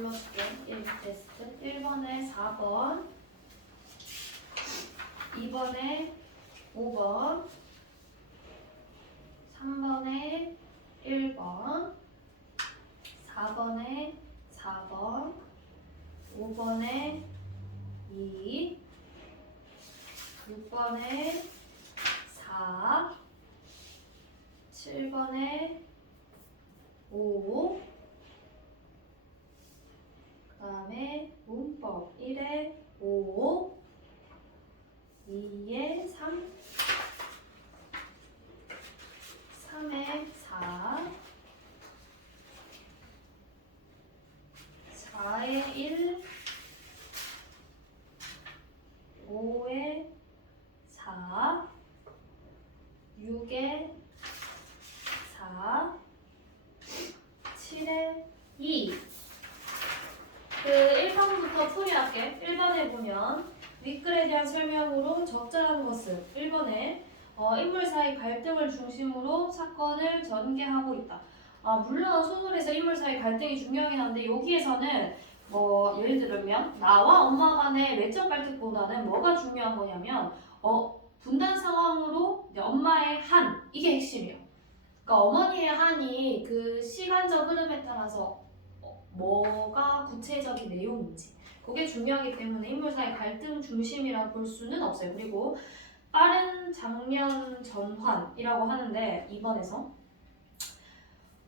불러줄게. 1 테스트. 1번에 4번, 2번에 5번, 3번에 1번, 4번에 4번, 5번에 2, 6번에 4, 7번에 5, 그 다음에 문법 1에 5, 2에 3, 3에 4, 4에 1, 5에 4, 6에 4, 7에 2. 그 1번부터 풀이할게. 1번에 보면 윗글에 대한 설명으로 적절한 것은 1번에 인물 사이 갈등을 중심으로 사건을 전개하고 있다. 물론 소설에서 인물 사이 갈등이 중요하긴 한데 여기에서는 예를 들면 나와 엄마 간의 외적 갈등보다는 뭐가 중요한 거냐면 분단 상황으로 이제 엄마의 한 이게 핵심이에요. 그러니까 어머니의 한이 그 시간적 흐름에 따라서 뭐가 구체적인 내용인지 그게 중요하기 때문에 인물 사이 갈등 중심이라고 볼 수는 없어요. 그리고 빠른 장면 전환이라고 하는데 2번에서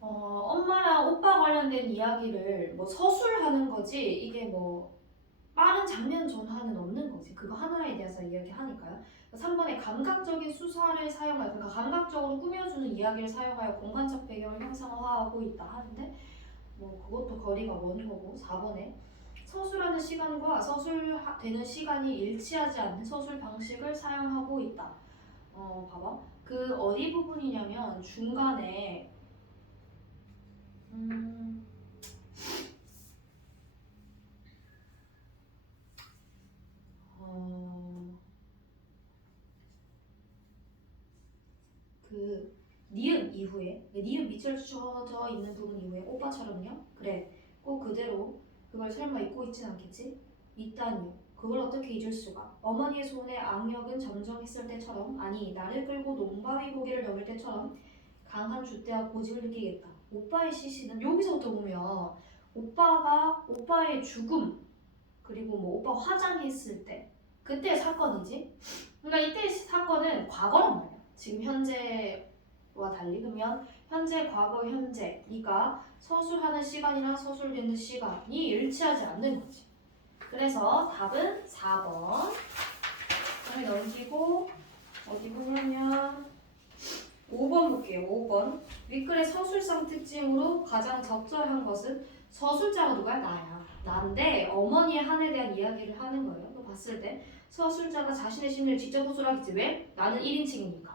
엄마랑 오빠 관련된 이야기를 서술하는 거지 이게 빠른 장면 전환은 없는 거지. 그거 하나에 대해서 이야기하니까요. 3번에 감각적인 수사를 사용하여 그러니까 감각적으로 꾸며주는 이야기를 사용하여 공간적 배경을 형상화하고 있다 하는데 그것도 거리가 먼 거고. 4번에 서술하는 시간과 서술되는 시간이 일치하지 않는 서술 방식을 사용하고 있다. 봐봐. 그 어디 부분이냐면 중간에 그 니은 이후에 니은 밑줄 쳐져 있는 부분 이후에 오빠처럼요? 그래 꼭 그대로 그걸 설마 잊고 있진 않겠지? 있다니요. 그걸 어떻게 잊을 수가? 어머니의 손에 악력은 점정했을 때처럼 아니 나를 끌고 논바위 고개를 넘을 때처럼 강한 줏대와 고집을 느끼겠다. 오빠의 시신은 여기서부터 보면 오빠의 죽음 그리고 오빠 화장했을 때 그때 사건이지. 그러니까 이때 사건은 과거란 말이야. 지금 현재와 달리 그러면 현재, 과거, 현재 이가 서술하는 시간이나 서술되는 시간이 일치하지 않는 거지. 그래서 답은 4번. 그다음에 넘기고 어디 보냐면 5번 볼게요. 5번. 윗글의 서술상 특징으로 가장 적절한 것은 서술자가 누가? 나야. 나인데 어머니의 한에 대한 이야기를 하는 거예요. 너 봤을 때 서술자가 자신의 심리를 직접 호소하겠지. 왜? 나는 1인칭이니까.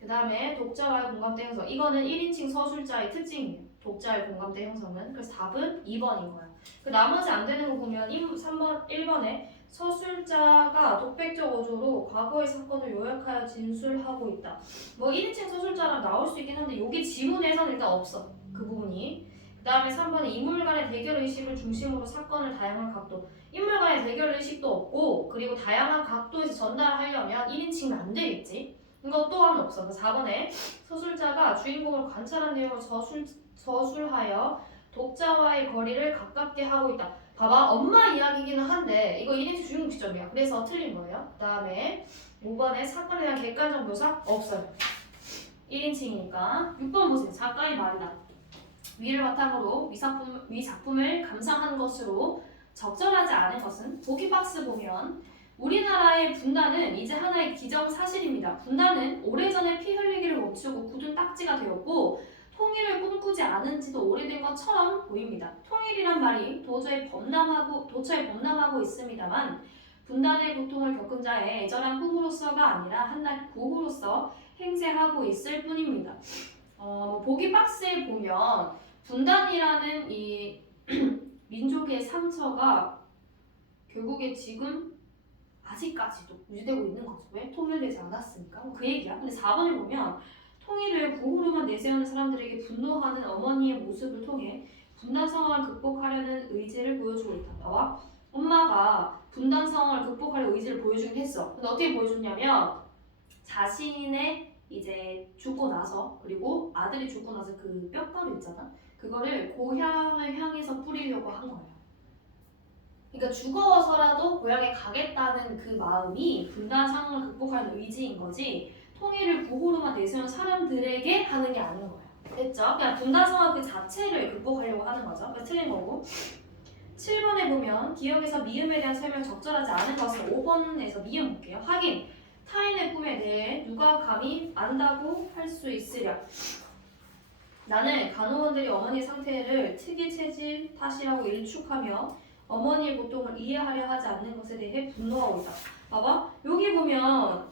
그 다음에 독자와의 공감대 형성. 이거는 1인칭 서술자의 특징이에요. 독자의 공감대 형성은. 그래서 답은 2번인 거예요. 그 나머지 안 되는 거 보면 3번, 1번에 서술자가 독백적 어조로 과거의 사건을 요약하여 진술하고 있다. 1인칭 서술자라 나올 수 있긴 한데 여기 지문에서는 일단 없어. 그 부분이. 그 다음에 3번에 인물 간의 대결의식을 중심으로 사건을 다양한 각도. 인물 간의 대결의식도 없고 그리고 다양한 각도에서 전달하려면 1인칭은 안 되겠지. 이거 또한 없어. 4번에 서술자가 주인공을 관찰한 내용을 서술하여 독자와의 거리를 가깝게 하고 있다. 봐봐. 엄마 이야기기는 한데 이거 1인칭 주인공 시점이야. 그래서 틀린 거예요. 그 다음에 5번에 사건에 대한 객관적 묘사 없어요. 1인칭이니까. 6번 보세요. 작가의 말이다. 위를 바탕으로 위 작품을 감상한 것으로 적절하지 않은 것은 보기 박스 보면 우리나라의 분단은 이제 하나의 기정사실입니다. 분단은 오래전에 피 흘리기를 멈추고 굳은 딱지가 되었고 통일을 꿈꾸지 않은 지도 오래된 것처럼 보입니다. 통일이란 말이 도저히 범람하고 있습니다만 분단의 고통을 겪은 자의 애절한 꿈으로서가 아니라 한낱 구호로서 행세하고 있을 뿐입니다. 보기 박스에 보면 분단이라는 이 민족의 상처가 결국에 지금 아직까지도 유지되고 있는 거죠. 왜? 통일되지 않았으니까. 그 얘기야. 근데 4번에 보면 통일을 구호로만 내세우는 사람들에게 분노하는 어머니의 모습을 통해 분단 상황을 극복하려는 의지를 보여주고 있다. 봐봐. 엄마가 분단 상황을 극복하려는 의지를 보여주긴 했어. 근데 어떻게 보여줬냐면 자신의 이제 죽고 나서 그리고 아들이 죽고 나서 그 뼈가루 있잖아. 그거를 고향을 향해서 뿌리려고 한 거예요. 그러니까 죽어서라도 고향에 가겠다는 그 마음이 분단 상황을 극복하는 의지인 거지 통일을 구호로만 내세운 사람들에게 하는 게 아닌 거예요. 됐죠? 그냥 분단 상황 그 자체를 극복하려고 하는 거죠. 그러니까 틀린 거고 7번에 보면 기억에서 미음에 대한 설명 적절하지 않은 것을 5번에서 미음 볼게요. 하긴 타인의 꿈에 대해 누가 감히 안다고 할 수 있으랴. 나는 간호원들이 어머니의 상태를 특이 체질 탓이라고 일축하며 어머니의 고통을 이해하려 하지 않는 것에 대해 분노하고 있다. 봐봐. 여기 보면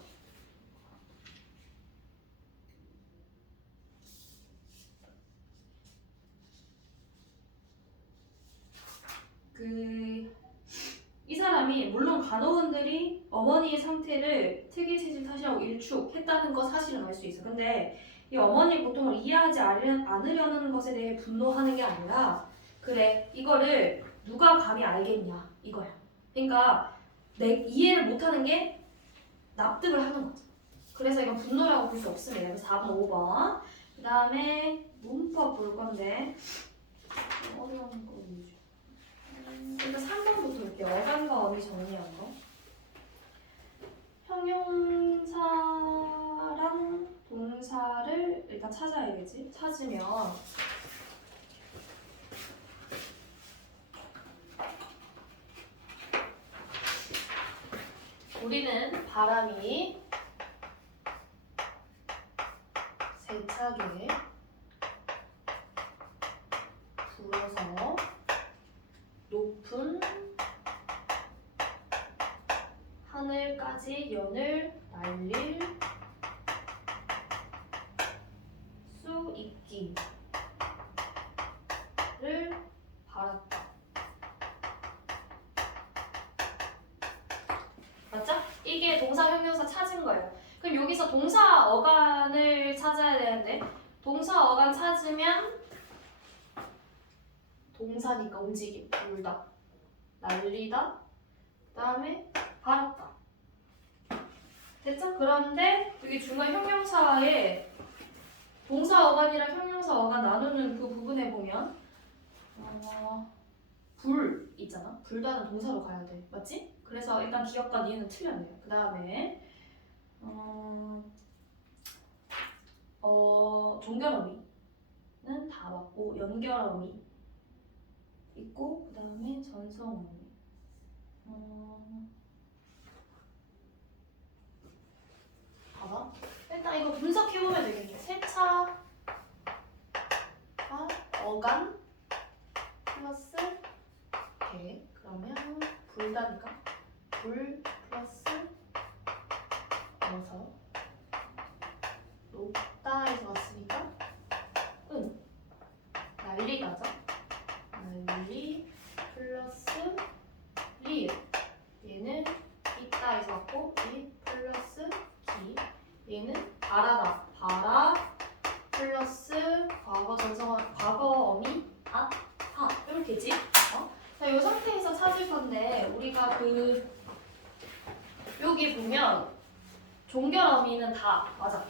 이 사람이 물론 간호원들이 어머니의 상태를 특이 체질 탓이라고 일축했다는 거 사실은 알 수 있어. 근데 이 어머니의 고통을 이해하지 않으려는 것에 대해 분노하는 게 아니라 그래 이거를 누가 감히 알겠냐 이거야. 그러니까 이해를 못하는 게 납득을 하는 거죠. 그래서 이건 분노라고 볼 수 없습니다. 그래서 4번, 5번. 그 다음에 문법 볼 건데 어려운 거 뭐지? 일단 3번부터 볼게요. 어간과 어미 정리한 거. 형용사랑 동사를 일단 찾아야겠지? 찾으면 우리는 바람이 세차게 불어서 높은 하늘까지 연을 날릴 수 있기를 바랐다. 맞죠? 이게 동사 형용사 찾은 거예요. 그럼 여기서 동사 어간을 찾아야 되는데 동사 어간 찾으면 동사니까 움직임, 울다, 날리다, 그 다음에 바랐다. 됐죠? 그런데 여기 중간 형용사에 동사 어간이랑 형용사 어간 나누는 그 부분에 보면 불 있잖아. 불다는 동사로 가야 돼. 맞지? 그래서 일단 기억과 니은은 틀렸네요. 그 다음에 종결어미는 다 맞고 연결어미 있고 그 다음에 전성어미 봐봐. 일단 이거 분석해보면 되겠네. 세차가 어간 플러스 개 그러면 불다니까 불 플러스 어서 높다에서 왔으니까 난리가죠. 난리 플러스 리을 얘는 있다에서 왔고 이 플러스 기 얘는 바라다 바라 플러스 과거 전성어 과거 어미 다 이렇게 되지. 자, 이 상태에서 찾을 건데 우리가 여기 보면 종결 어미는 다 맞아.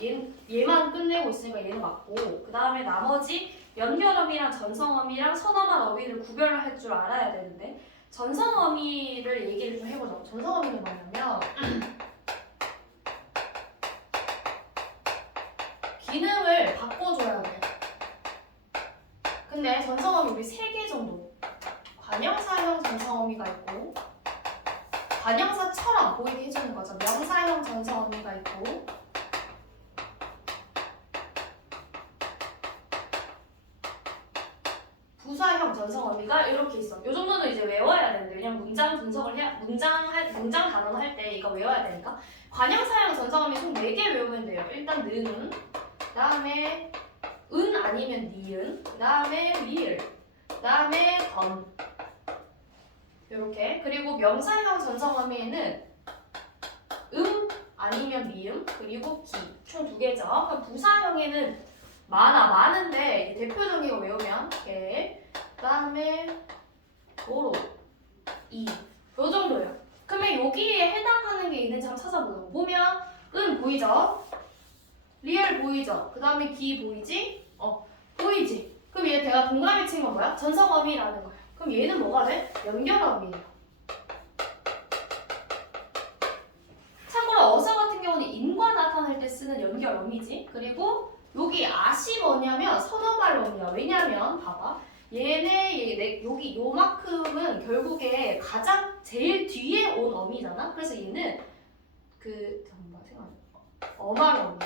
얘만 끝내고 있으니까 얘는 맞고 그 다음에 나머지 연결 어미랑 전성 어미랑 선어만 어미를 구별을 할 줄 알아야 되는데 전성 어미를 얘기를 좀 해보자. 전성 어미는 뭐냐면 기능을 바꿔줘야 돼. 근데 전성 어미 우리 3개 정도 관형사형 전성 어미가 있고 관형사처럼 보이게 해주는 거죠. 명사형 전성 어미가 있고 부사형 전성 어미가 이렇게 있어. 이 정도는 이제 외워야 되는데 왜냐면 문장 분석을 문장 단어를 할 때 이거 외워야 되니까 관형사형 전성 어미 총 4개 외우면 돼요. 일단 는, 그 다음에 은 아니면 니은, 그 다음에 리을, 그 다음에 던 이렇게. 그리고 명사형 전성어미에는 아니면 미음 그리고 기 총 2개죠. 부사형에는 많은데 대표적인 거 외우면 개, 그다음에 도로 2. 요 정도예요. 그러면 여기에 해당하는 게 있는지 한번 찾아보자고. 보면 은 보이죠? 리얼 보이죠? 그 다음에 기 보이지? 보이지? 그럼 얘 내가 동그라미 친 건 뭐야? 전성어미라는 거야. 그럼 얘는 뭐가 돼? 연결어미예요. 참고로 어서 같은 경우는 인과 나타낼 때 쓰는 연결어미지. 그리고 여기 아시 뭐냐면 선어말 어미야. 왜냐면 봐봐. 여기 요만큼은 결국에 가장 제일 뒤에 온 어미잖아. 그래서 얘는 잠깐만 어말 어미.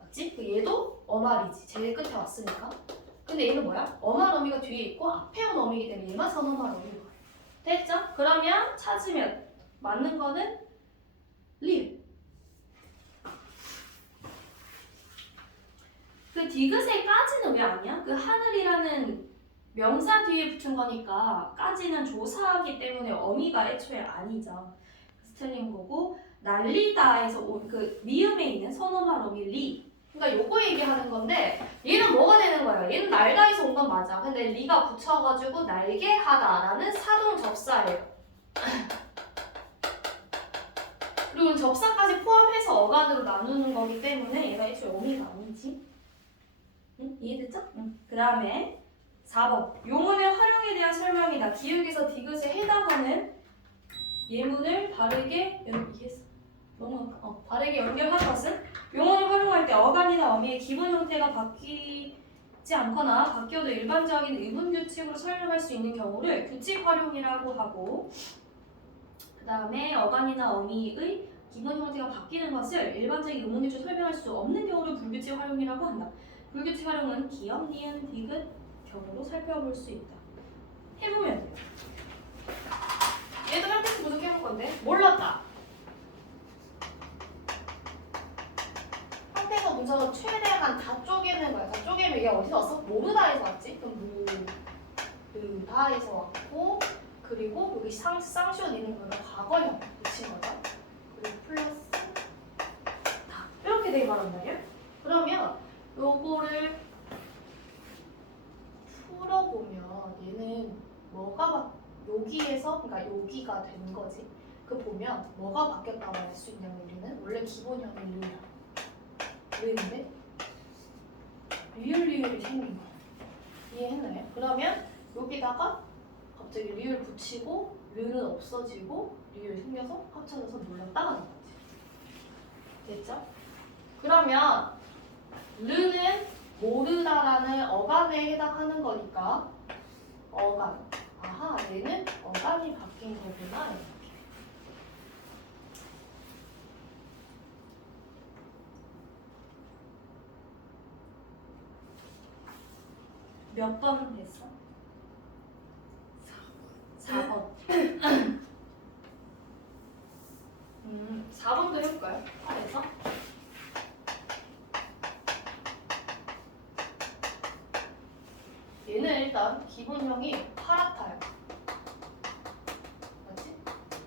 맞지? 얘도 어말이지. 제일 끝에 왔으니까. 근데 얘는 뭐야? 어말 어미가 뒤에 있고 앞에 온 어미이기 때문에 얘만 선어말 어미인 거예요. 됐죠? 그러면 찾으면 맞는 거는 리을. 그 디귿의 까지는 왜 아니야? 그 하늘이라는 명사 뒤에 붙은 거니까 까지는 조사하기 때문에 어미가 애초에 아니죠. 틀린 거고 날리다에서 온 그 미음에 있는 선어말 어미 리. 그러니까 요거 얘기하는 건데 얘는 뭐가 되는 거야? 얘는 날다에서 온 건 맞아. 근데 리가 붙여가지고 날개하다라는 사동 접사예요. 그리고 접사까지 포함해서 어간으로 나누는 거기 때문에 얘가 애초에 어미가 아니지. 응? 이해됐죠? 응. 그 다음에 4번 용언의 활용에 대한 설명이다. 기역에서 디귿에 해당하는 예문을 바르게 이해했어. 바르게 연결한 것은 용언을 활용할 때 어간이나 어미의 기본 형태가 바뀌지 않거나 바뀌어도 일반적인 의문 규칙으로 설명할 수 있는 경우를 규칙 활용이라고 하고, 그 다음에 어간이나 어미의 기본 형태가 바뀌는 것을 일반적인 의문 규칙으로 설명할 수 없는 경우를 불규칙 활용이라고 한다. 불규칙 활용은 기역, 니은, 디귿 경우로 살펴볼 수 있다. 해보면 돼요. 얘도 한 테스트 계속 해볼 건데 몰랐다. 상태에서 문제가 최대한 다 쪼개는 거야. 다 쪼개면 얘 어디서 왔어? 모르다에서 왔지? 그럼 모르다에서 왔고, 그리고 여기 쌍시옷 있는 거는 과거형 붙인 거죠. 그리고 플러스 다 이렇게 되게 말한 말이야. 그러면 요거를 풀어보면 얘는 뭐가 여기에서 그러니까 여기가 된 거지. 그 보면 뭐가 바뀌었다고 할 수 있냐면 우리는 원래 기본형이 리을이야. 리을인데 리을이 생긴 거야. 이해했나요? 그러면 여기다가 갑자기 리을 붙이고 리을은 없어지고 리을 생겨서 합쳐져서 몰랐다가 된 거지. 됐죠? 그러면 르는 모르다라는 어간에 해당하는 거니까 어간. 아하, 얘는 어간이 바뀐 거구나. 이렇게. 몇 번 했어? 4번. 4번도 해볼까요? 그래서 얘는 일단 기본형이 파랗다요. 맞지?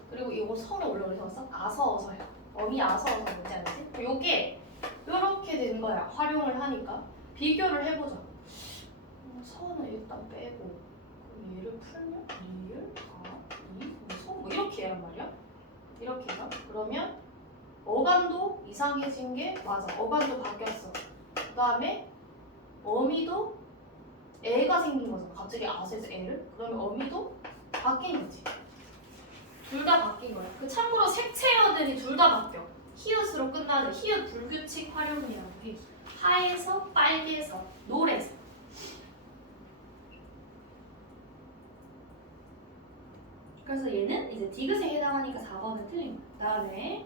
그리고 이거 성에 올라오면서 아서어서야. 어미 아서어서 뭔지 알지? 요게 요렇게 된 거야. 활용을 하니까. 비교를 해보자. 서는 일단 빼고 그럼 얘를 풀면 리을, 서, 뭐 이렇게 해란 말이야. 이렇게 해서 그러면 어간도 이상해진 게 맞아. 어간도 바뀌었어. 그 다음에 어미도 애가 생긴 거잖아. 갑자기 아서에서 애를. 그러면 어미도 바뀐 거지. 둘 다 바뀐 거야. 그 참고로 색채어들이 둘 다 바뀌어. 히읗으로 끝나는 히읗 불규칙 활용이라고 해. 하에서 빨개서 노래서. 그래서 얘는 이제 디귿에 해당하니까 4번은 틀린 거야. 그 다음에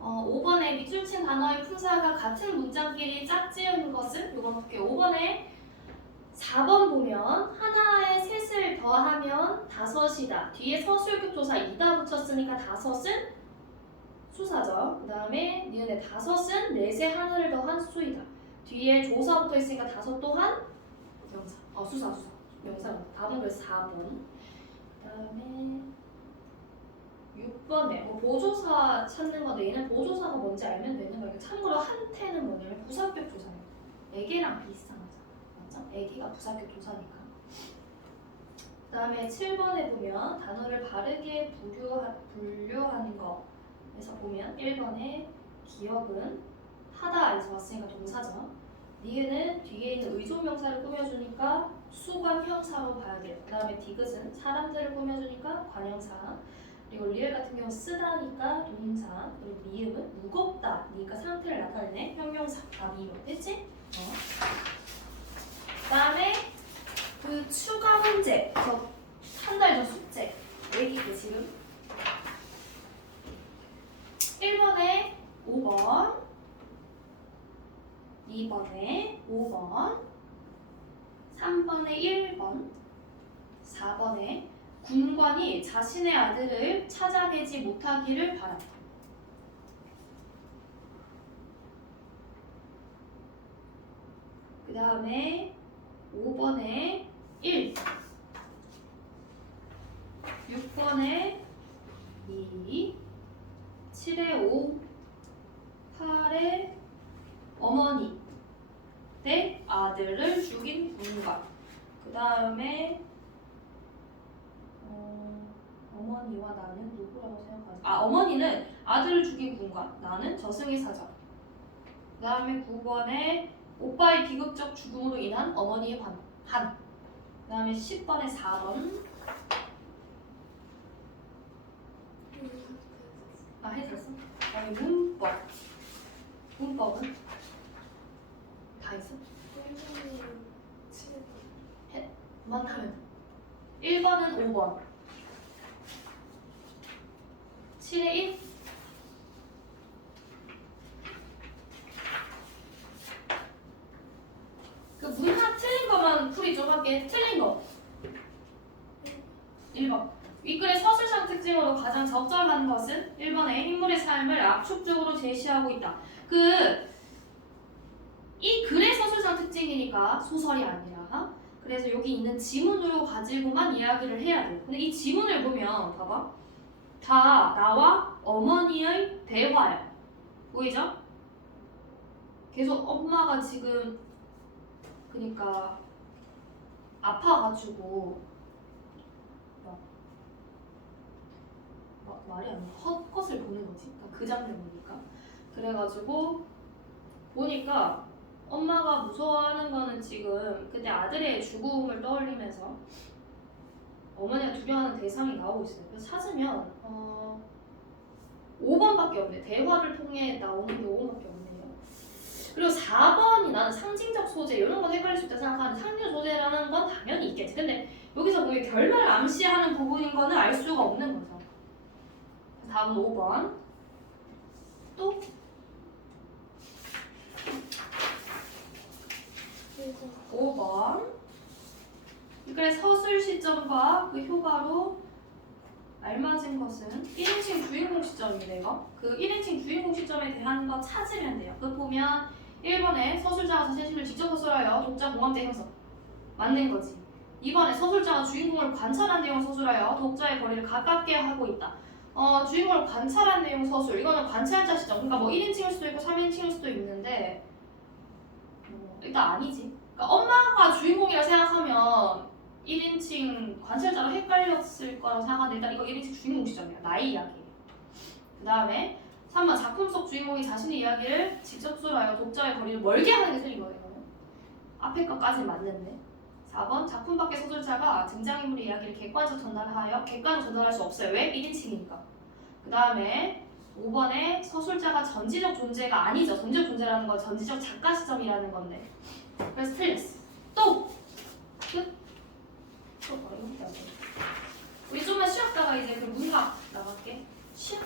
5번에 밑줄 친 단어의 품사가 같은 문장끼리 짝지은 것은 이건 볼게요. 5번에 4번 보면 하나에 셋을 더하면 다섯이다. 뒤에 서술격 조사 이다 붙였으니까 다섯은 수사죠. 그 다음에 니은의 다섯은 넷에 하나를 더한 수이다. 뒤에 조사 붙어 있으니까 다섯 또한 명사. 수사. 명사가. 답은 그래서 4번. 그 다음에 6번에 보조사 찾는 건데 얘는 보조사가 뭔지 알면 되는 거예요. 참고로 한태는 뭐냐면 부사격 조사예요. 애기랑 비슷한 거죠. 맞죠? 애기가 부사격 조사니까. 그 다음에 7번에 보면 단어를 바르게 분류하는 거에서 보면 1번에 기억은 하다에서 왔으니까 동사죠. 니은은 뒤에 있는 의존명사를 꾸며주니까 수관 형사로 봐야 돼요. 그 다음에 디귿은 사람들을 꾸며주니까 관형사. 그리고 리을 같은 경우 쓰다니까 동사. 그리고 미음은 무겁다 니까 상태를 나타내네 형용사. 답이 이거 됐지? 그 다음에 그 추가 문제 한 달 전 숙제 얘기해 지금 1번에 5번 2번에 5번 3번에 1번 4번에 군관이 자신의 아들을 찾아내지 못하기를 바란다. 그 다음에 5번에 1 6번에 2 7에 5 8에 어머니 대 아들을 죽인 군관. 그 다음에 어머니와 나는 누구라고 생각하지? 어머니는 아들을 죽인 군관, 나는 저승의 사자. 그 다음에 9번에 오빠의 비극적 죽음으로 인한 어머니의 한. 그 다음에 10번에 4번. 해줬어? 그 다음에 문법. 문법은? 다 했어? 그만하면 1번은 5번 7에 1 그 문학 틀린 거만 풀이 좀 할게. 틀린 거 1번 윗글의 서술상 특징으로 가장 적절한 것은 1번의 인물의 삶을 압축적으로 제시하고 있다. 이 글의 서술상 특징이니까 소설이 아니라 그래서 여기 있는 지문으로 가지고만 이야기를 해야 돼. 근데 이 지문을 보면 봐봐. 다 나와 어머니의 대화야. 보이죠? 계속 엄마가 지금 그러니까 아파가지고 말이 안 나. 헛것을 보는 거지. 그 장면이니까. 그래가지고 보니까 엄마가 무서워하는 거는 지금 그때 아들의 죽음을 떠올리면서 어머니가 두려워하는 대상이 나오고 있어요. 그래서 찾으면 5번밖에 없네. 대화를 통해 나오는 게 5번밖에 없네요. 그리고 4번이 나는 상징적 소재 이런 건 헷갈릴 수 있다 생각하는데 상징적 소재라는 건 당연히 있겠지. 근데 여기서 보면 결말을 암시하는 부분인 거는 알 수가 없는 거죠. 다음 5번 또 5번 이글의 서술 시점과 그 효과로 알맞은 것은 1인칭 주인공 시점이래요. 그 1인칭 주인공 시점에 대한 거 찾으면 돼요. 그 보면 1번에 서술자가 자신의 시를 직접 서술하여 독자 공감대 형성 맞는 거지. 2번에 서술자가 주인공을 관찰한 내용을 서술하여 독자의 거리를 가깝게 하고 있다. 주인공을 관찰한 내용 서술 이거는 관찰자 시점 그러니까 뭐 1인칭일 수도 있고 3인칭일 수도 있는데 일단 아니지. 그러니까 엄마가 주인공이라 생각하면 1인칭 관찰자로 헷갈렸을 거라고 생각하는데 일단 이거 1인칭 주인공 시점이야. 나의 이야기예요. 그 다음에 3번 작품 속 주인공이 자신의 이야기를 직접 서술하여 독자의 거리를 멀게 하는 게 틀린 거예요. 앞에 것까지는 맞는데 4번 작품 밖의 서술자가 등장인물의 이야기를 객관적으로 전달할 수 없어요. 왜? 1인칭이니까. 그 다음에 5번에 서술자가 전지적 존재가 아니죠. 전지적 존재라는 건 전지적 작가 시점이라는 건데 그래서 틀렸어. 또! 끝! 또 이렇게 안 돼. 우리 좀만 쉬었다가 이제 그 문학 나갈게. 쉬어.